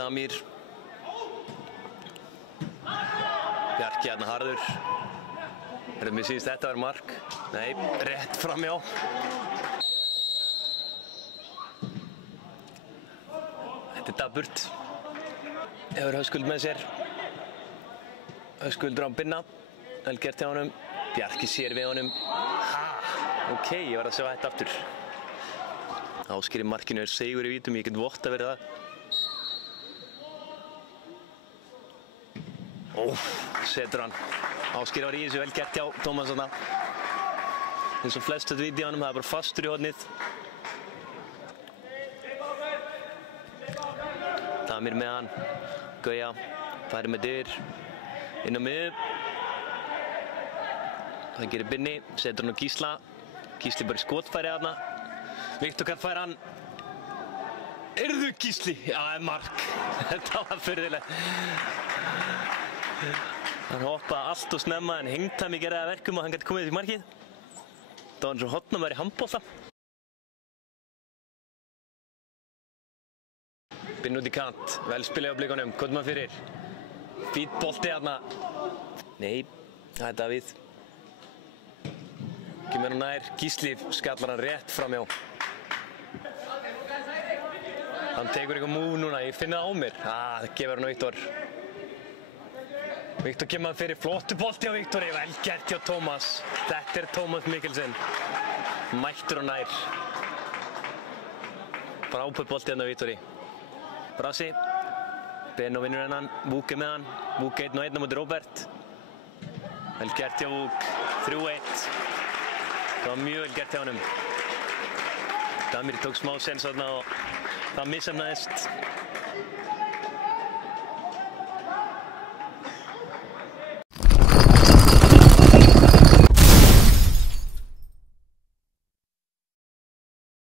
Damir. Bjarki hérna harður. Mér síðist þetta var mark. Nei, rétt framjá. Þetta daburt. Hefur Höskuld með sér. Höskuldur á binna. Vel gert hjá honum. Bjarki sér við honum. Ha! Ok, ég var að sjá þetta aftur. Ásgeir í markinu sigur í vítum, ég get vott að vera það. Setur hann. Ásgeir var í þessu, vel gert hjá Tómas þarna. Eins og flest þetta víti á honum, það bara fastur í hornið. Damir með hann. Gauja, færi með dyr. Inn á miðju. Það gerir Binni, setur hann á Gísla. Gísli bara í skotfæri þarna. Viktor Karl fær hann. Erðu Gísli? Já, það er mark. Þetta var furðulegt. Hann hoppaði allt og snemma en hengdi hann í geraða verkum og hann gæti komið í markið. Það var eins og hotnum var í handbolta. Binni út í kant, vel spilið á blikunum, hvað maður fyrir? Fít bolti þarna. Nei, það er Davíð. Kemur hann nær, Gísli skallar hann rétt framjá. Hann tekur eitthvað múf núna, ég finn það á mér. Það gefur hann Viktor. Viktor kemur hann fyrir, flottu bolti á Viktori, vel gert hjá Tómas. Þetta er Tómas Mikkelsen. Mættur og nær. Frábær bolti hérna á Viktori. Brasi. Benno vinnur hennan, Vúk með hann. Vúk 1-1 á móti Róbert. Vel gert hjá Vúk, 3-1. Það var mjög vel gert hjá honum. Damir tók smá sens þarna og það missamnaðist.